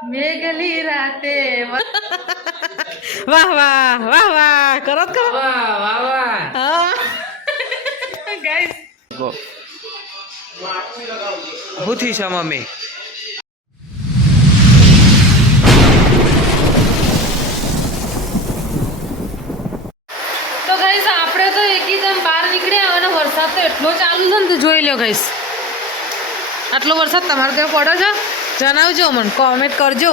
મેઘલી રાતે વાહ વાહ વાહ વાહ કરો કરો વાહ વાહ વાહ હા ગાઈસ ગો હું થી છે મમ્મી તો ગાઈસ આપણે તો એકદમ બહાર નીકળ્યા અને વરસાદ તો એટલો ચાલુ છે ને તો જોઈ લો ગાઈસ આટલો વરસાદ તમારે ત્યાં પડે છે જણાવજો મને કોમેન્ટ કરજો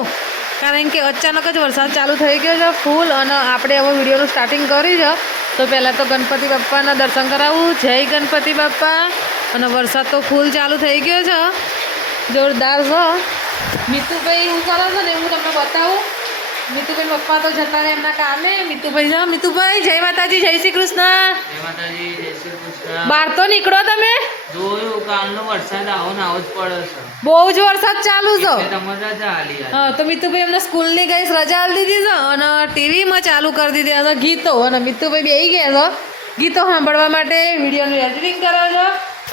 કારણ કે અચાનક જ વરસાદ ચાલુ થઈ ગયો છે ફૂલ અને આપણે હવે વિડીયોનું સ્ટાર્ટિંગ કરી છે તો પહેલાં તો ગણપતિ બાપ્પાના દર્શન કરાવું જય ગણપતિ બાપ્પા અને વરસાદ તો ફૂલ ચાલુ થઈ ગયો છે જોરદાર છે મીતુભાઈ હું કરો છો ને હું તમને બતાવું મીતુભાઈ પપ્પા તો જતા રહે એમના કામે મીતુભાઈ જાઓ મીતુભાઈ જય માતાજી જય શ્રી કૃષ્ણ જય માતાજી જય શ્રી કૃષ્ણ બહાર તો નીકળો તમે જોયું કાલનો વરસાદ આવો ને આવો જ પડે છે બહુ જ વરસાદ ચાલુ છે એટલે તમારે રજા આલી યાર હા તો મીતુભાઈ એમને સ્કૂલની ગઈ રજા આપી દીધી છે અને ટીવીમાં ચાલુ કરી દીધી હતા ગીતો અને મીતુભાઈ બેસી ગયા છે ગીતો સાંભળવા માટે વિડીયોનું એડિટિંગ કરે છે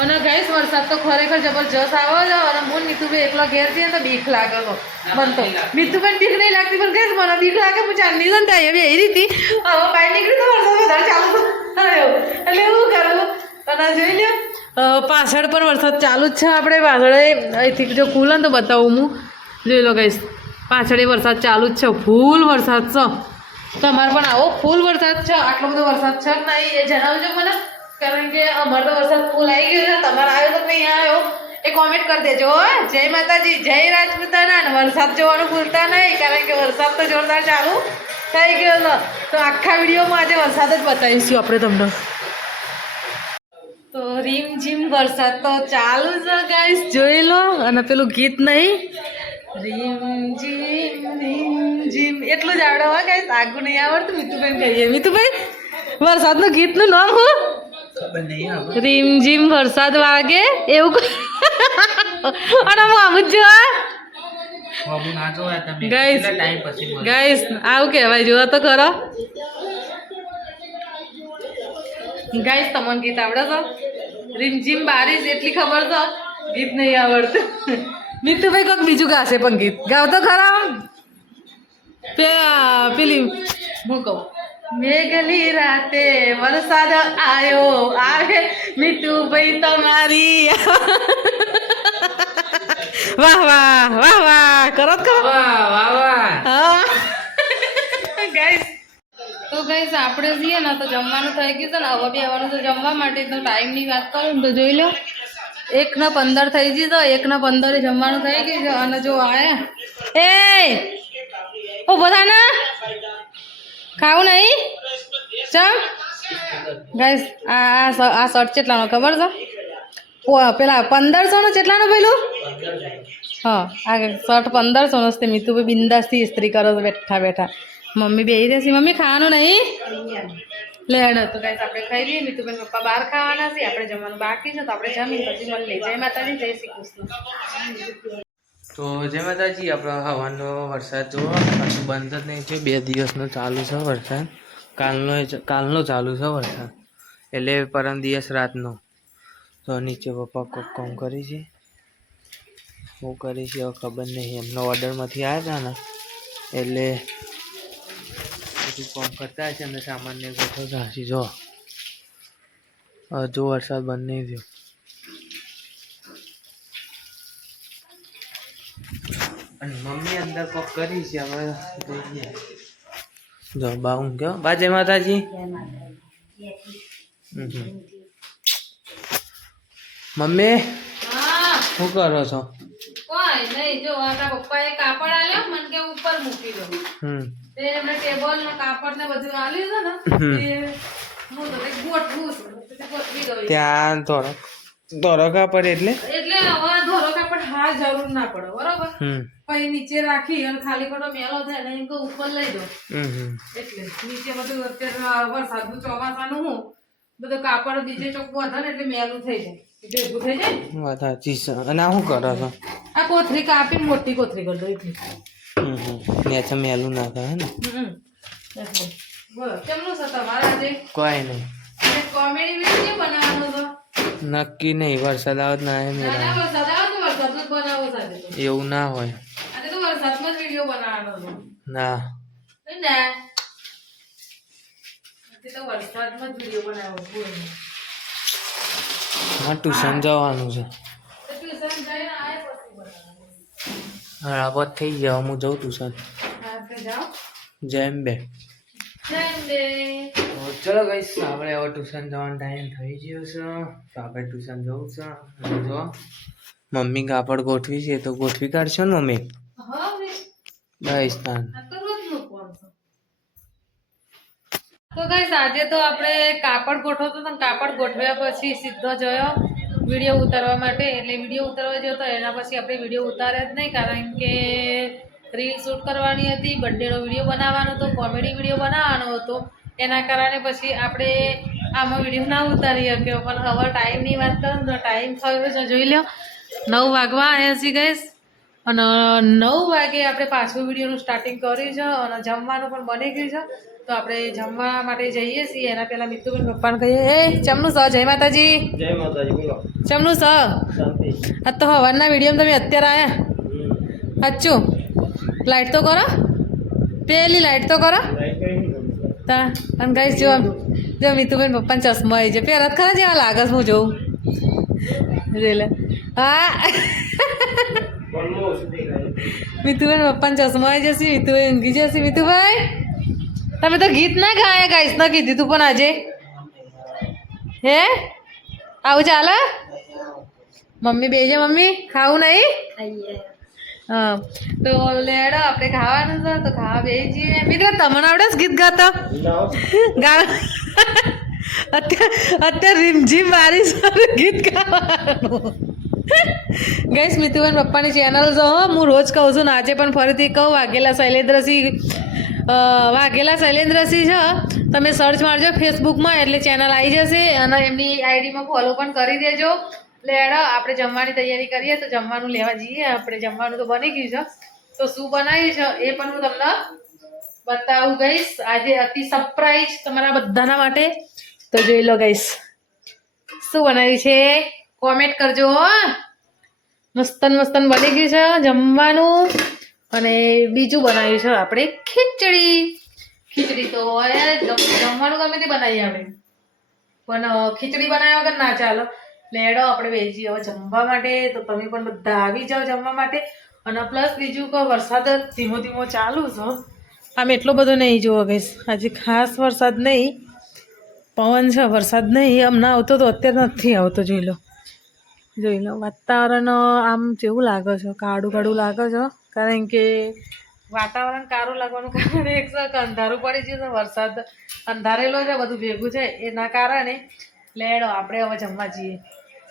અને ગાઈસ વરસાદ તો ખરેખર જબરજસ્ત આવે છે અને હું મીતુભાઈ એકલો ઘેર છે તો બીક લાગે છે મને તો મીતુભાઈ બીક નહીં લાગતી પણ ગાઈસ મને બીક લાગે હું ચાંદની છે ને ત્યાં એવી રીતે હવે બહાર નીકળી તો વરસાદ વધારે ચાલુ થયો એટલે એવું કરવું અને જોઈ લ્યો પાછળ પણ વરસાદ ચાલુ જ છે આપણે પાછળ અહીંથી જો ખુલે ને તો બતાવું હું જોઈ લો ગાઈસ પાછળ વરસાદ ચાલુ જ છે ફૂલ વરસાદ છે તમારે પણ આવો ફૂલ વરસાદ છે આટલો બધો વરસાદ છે નહીં એ જણાવજો મને કારણ કે અમારે તો વરસાદ ફૂલ આવી ગયો છે તમારે આવ્યો તો નહીં આવ્યો એ કોમેન્ટ કરી દેજો હો જય માતાજી જય રાજપૂતાના અને વરસાદ જોવાનું ભૂલતા નહીં કારણ કે વરસાદ તો જોરદાર ચાલુ થઈ ગયો છે તો આખા વિડીયોમાં આજે વરસાદ જ બતાવીશું આપણે તમને તો રીમ જીમ વરસાદ તો ચાલુ છે ગાઈસ જોઈ લો અને પેલું ગીત નહીં રીમ જીમ એટલું જ આવડે હોય ગાઈસ આગું નહીં આવડતું મીતુભાઈ કહીએ મીતુભાઈ વરસાદનું ગીતનું નામ હું ખબર નહીં હવે રીમ જીમ વરસાદ વાગે એવું અને હું આમ જ જોવા મમ્મી ના જોયા તમે ગાઈસ કેટલા ટાઈમ પછી મળે ગાઈસ આવું કહેવાય જોવા તો ખરો ગાઈસ તમને ગીત આવડે છે રીમઝીમ બારીશ એટલી ખબર છે ગીત નહીં આવડતું મીતુભાઈ કોઈક બીજું ગાશે પણ ગીત ગાવ તો ખરા પેલી હું કહું મેઘલી રાતે વરસાદ આવ્યો આવે મીતુભાઈ તમારી વાહ વાહ વાહ વાહ કરો કરો વાહ વાહ વાહ હા ગાઈસ તો ગાઈસ આપણે છીએ ને તો જમવાનું થઈ ગયું છે ને હવે બી આવવાનું તો જમવા માટે તો ટાઈમની વાત કરું ને તો જોઈ લો 1:15 થઈ ગઈ તો 1:15 જમવાનું થઈ ગયું છે અને જો આયા એ ઓ બધા ના ખાવું નહીં ચમ ગાઈસ આ શર્ટ કેટલાનો ખબર છે પેલા 1500 નો કેટલાનો પેલું હા આ શર્ટ 1500 નો છે મીતુભાઈ બિંદાસથી ઇસ્ત્રી કરો બેઠા બેઠા મમ્મી બેહી રહેશે મમ્મી ખાવાનું નહીં લેડ તો ગાઈસ આપણે ખાઈ લઈએ મીતુભાઈ પપ્પા બહાર ખાવાના છે આપણે જમવાનું બાકી છે તો આપણે જમીન પછી મળી જય માતાજી જય શ્રી કૃષ્ણ તો જય માતાજી આપણો હવાનો વરસાદ જુઓ પાછું બંધ જ નહીં છે 2 દિવસનો ચાલુ છે વરસાદ કાલનો ચાલુ છે વરસાદ એટલે પરમ દિવસ રાતનો તો નીચે પપ્પા કોક કામ કરી છે હું કરી છે હવે ખબર નહીં એમનો ઓર્ડરમાંથી આવ્યા હતા ને એટલે બધું કામ કરતા હશે અને સામાન્ય ગોઠવતા હશે જો હજુ વરસાદ બંધ નહીં થયો અને મમ્મી અંદર કોક કરી છે હવે જોઈએ જો બા હું કયો બા જય માતાજી મમ્મી હા શું કરો છો કોઈ નહીં જો આપણા પપ્પાએ કાપડ આલ્યો મને કે ઉપર મૂકી દો તે એમને ટેબલ ને કાપડ ને બધું આલ્યું છે ને તે હું તો એક ગોઠવું છું તે ગોઠવી દઉં ત્યાં ધોરો કાપડ એટલે એટલે હવે ધોરો કાપડ હા જરૂર ના પડે બરોબર પછી નીચે રાખી અને ખાલી ખોટો મેલો થાય ને એમ કે ઉપર લઈ દો એટલે નીચે બધું અત્યારે વરસાદનું ચોમાસાનું હું બધું કાપડ નીચે ચોખ્ખું હતા ને એટલે મેલું થઈ જાય ભેગું થઈ જાય વાત સાચી છે અને આ શું કરો છો આ કોથરી કાપીને મોટી કોથરી કરી દો એટલે નેચે મેલું ના થાય ને એટલે બોલો કેમનું છે તમારે આજે કોઈ નહીં કોમેડી વિડીયો બનાવવાનો તો નક્કી નહીં વરસાદ આવે ના ના વરસાદ આવે તો વરસાદ જ બનાવો સાથે એવું ના હોય આજે તો વરસાદ વરસાદમાં જ વિડીયો બનાવવાનો હતો ના નહીં ને આજે તો વરસાદમાં જ વિડીયો બનાવ્યો બોલ હા ટ્યુશન જવાનું છે ટ્યુશન જઈને આય પછી બનાવવાનું બરાબર થઈ ગયા હું જાઉં ટ્યુશન હા તો જાઓ જેમ બે જેમ બે ચલો ગઈશ આપણે હવે ટ્યુશન જવાનો ટાઈમ થઈ ગયો છે તો આપણે ટ્યુશન જવું છે અને જો મમ્મી કાપડ ગોઠવી છે તો ગોઠવી કાઢશો ને મમ્મી હવે રાજસ્થાન આ તો રોજ મૂકવાનું છે તો ગાઈસ આજે તો આપણે કાપડ ગોઠવતો તો કાપડ ગોઠવ્યા પછી સીધો જોયો વિડીયો ઉતારવા માટે એટલે વિડીયો ઉતારવા ગયો તો એના પછી આપણે વિડીયો ઉતાર્યા જ નહીં કારણ કે રીલ શૂટ કરવાની હતી બર્થડેનો વિડીયો બનાવવાનો હતો કોમેડી વિડીયો બનાવવાનો હતો એના કારણે પછી આપણે આમાં વિડીયો ના ઉતારી શક્યો પણ હવે ટાઈમની વાત કરું તો ટાઈમ થયો છે જોઈ લો 9 વાગવા આવ્યા છીએ ગાઈસ અને 9 વાગે આપણે પાછું વિડીયોનું સ્ટાર્ટિંગ કર્યું છે અને જમવાનું પણ બની ગયું છે તો આપણે જમવા માટે જઈએ છીએ એના પહેલાં મિત્તુબેન પપ્પાને કહીએ એ ચમનું સર જય માતાજી બોલો ચમનું સર આ તો હવારના વિડીયોમાં તમે અત્યારે આવ્યા સાચું લાઇટ તો કરો પેલી લાઇટ તો કરો તા અને ગાઈસ જો મિત્તુબેન પપ્પાને ચશ્મા આવી છે પહેલાં ખરા જેવા લાગે છે હું જોઉં જોઈ લે હા મિતુબેન પપ્પાને ચશ્મા આવી જશે મિતુભાઈ ઊંઘી જશે મિતુભાઈ તમે તો ગીત ના ગાયા ગાઈસ ના કીધું તું પણ આજે હે આવું ચાલે મમ્મી બેજે મમ્મી ખાવું નહીં હા તો લેડો આપણે ખાવાનું છે તો ખાવા બેસી જઈએ મિત્ર તમને આવડે છે ગીત ગાતા અત્યારે રીમઝીમ મારી ગીત ગાવાનું ગઈશ મિતુબેન પપ્પાની ચેનલ જો હું રોજ કહું છું ને આજે પણ ફરીથી કહું વાઘેલા શૈલેન્દ્રસિંહ છે તમે સર્ચ મારજો ફેસબુકમાં એટલે ચેનલ આવી જશે અને એમની આઈડીમાં ફોલો પણ કરી દેજો લેડો આપણે જમવાની તૈયારી કરીએ તો જમવાનું લેવા જઈએ આપણે જમવાનું તો બની ગયું છે તો શું બનાવ્યું છે એ પણ હું તમને બતાવું ગઈશ આજે અતિ સરપ્રાઈઝ તમારા બધાના માટે તો જોઈ લો ગઈશ શું બનાવ્યું છે કોમેન્ટ કરજો મસ્તન બની ગયું છે જમવાનું અને બીજું બનાવ્યું છે આપણે ખીચડી તો જમવાનું ગમે તે બનાવીએ આપણે પણ ખીચડી બનાવ્યા વગર ના ચાલો લેડો આપણે બેસી હવે જમવા માટે તો તમે પણ બધા આવી જાઓ જમવા માટે અને પ્લસ બીજું કે વરસાદ ધીમો ધીમો ચાલુ છે આમ એટલો બધો નહીં જોવો ગઈશ આજે ખાસ વરસાદ નહીં પવન છે વરસાદ નહીં આમ ના આવતો તો અત્યારે નથી આવતો જોઈ લો વાતાવરણ આમ કેવું લાગે છે કાળું લાગે છે કારણ કે વાતાવરણ કાળું લાગવાનું કારણ એક છે અંધારું પડી ગયું છે વરસાદ અંધારેલો છે બધું ભેગું છે એના કારણે લેડો આપણે હવે જમવા જઈએ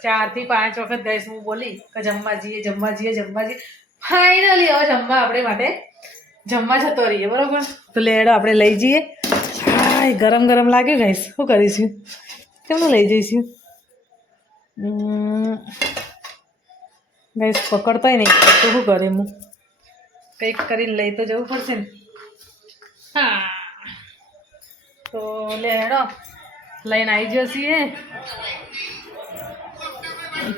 4 થી 5 વખત ગઈશ હું બોલી કે જમવા જઈએ ફાઇનલી હવે જમવા આપણે માટે જમવા જતો રહીએ બરોબર તો લેડો આપણે લઈ જઈએ હાય ગરમ લાગ્યું ગાઈસ શું કરીશું કેમનું લઈ જઈશું ગાઈસ પકડતાય નહીં તો શું કરે હું કંઈક કરીને લઈ તો જવું પડશે ને હા તો લેડો લઈને આવી જઈએ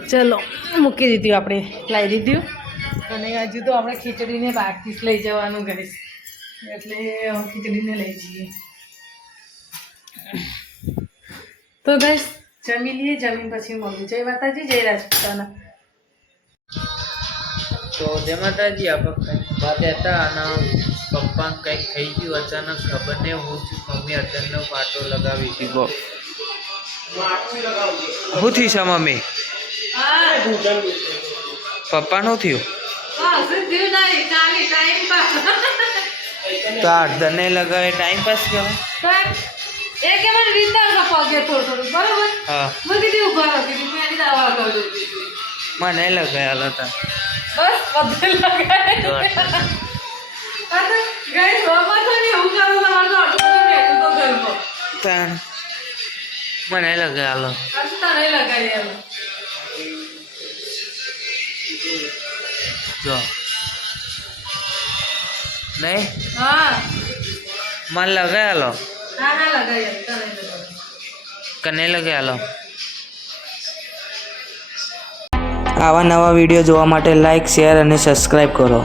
ચલો મૂકી દીધું આપણે લાવી દીધું અને હજુ તો આપણે ખીચડીને બાકી લઈ જવાનું કરીશ એટલે ખીચડીને લઈ જઈએ તો બસ જમી લઈએ જમીન પછી મળું જય માતાજી જય રાજપૂતાના તો જય માતાજી આપણે વાત હતા અને પપ્પાને કંઈક થઈ ગયું અચાનક ખબર નહીં હું મમ્મી અચાનક પાટો લગાવી દીધો શું થયું છે મમ્મી પપ્પાનું થયું તો અડધને લગાવે ટાઈમ પાસ કહેવાય એક મને રીતા પગે થોડું બરોબર હા મેં કીધું ઉભા રાખી મેં એની દવા કરી મને લગાવેલા હતા બસ બધે લગાય ગઈ રોમા તો નહીં હું કરું તમારું આટલું બેઠું તો ઘરમાં પણ મને લગાવેલો તને લગાડ્યા જો નહીં હા મને લગાવેલો હા લગાડ્યા તને લગાડ્યા કને લગાવેલો આવા નવા વિડીયો જોવા માટે લાઈક શેર અને સબસ્ક્રાઈબ કરો.